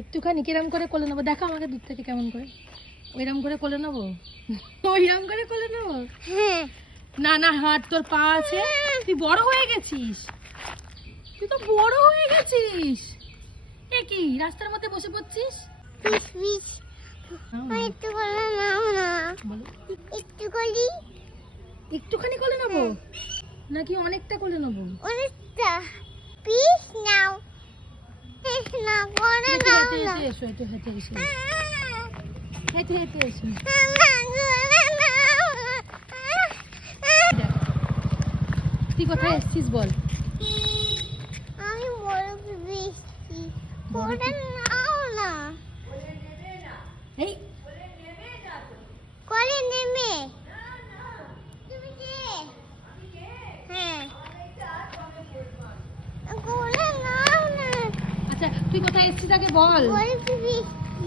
একটুখানি কিরম করে কোলে নেবো, দেখো আমাকে দূর থেকে কেমন করে। ওইরকম করে কোলে নেবো, ওইরকম করে কোলে নেবো। না না, হাত তোর পা আছে, তুই বড় হয়ে গেছিস, তুই তো বড় হয়ে গেছিস। এ কি রাস্তার মধ্যে বসে পড়ছিস? একটুখানি কোলে নেবো নাকি অনেকটা কোলে নেবো? অনেকটা পিস নাও, পিস না করে নাও না। এসো হেঁটে হেঁটে এসো, হেঁটে হেঁটে এসো। তুই কোথায় এসছিস বল? আমি বড় পিসি করে নাও না। এই করে নেমে তুমি কে? হ্যাঁ করে নাও না। আচ্ছা তুই কোথায় এসছিস আগে বল। বড় পিসি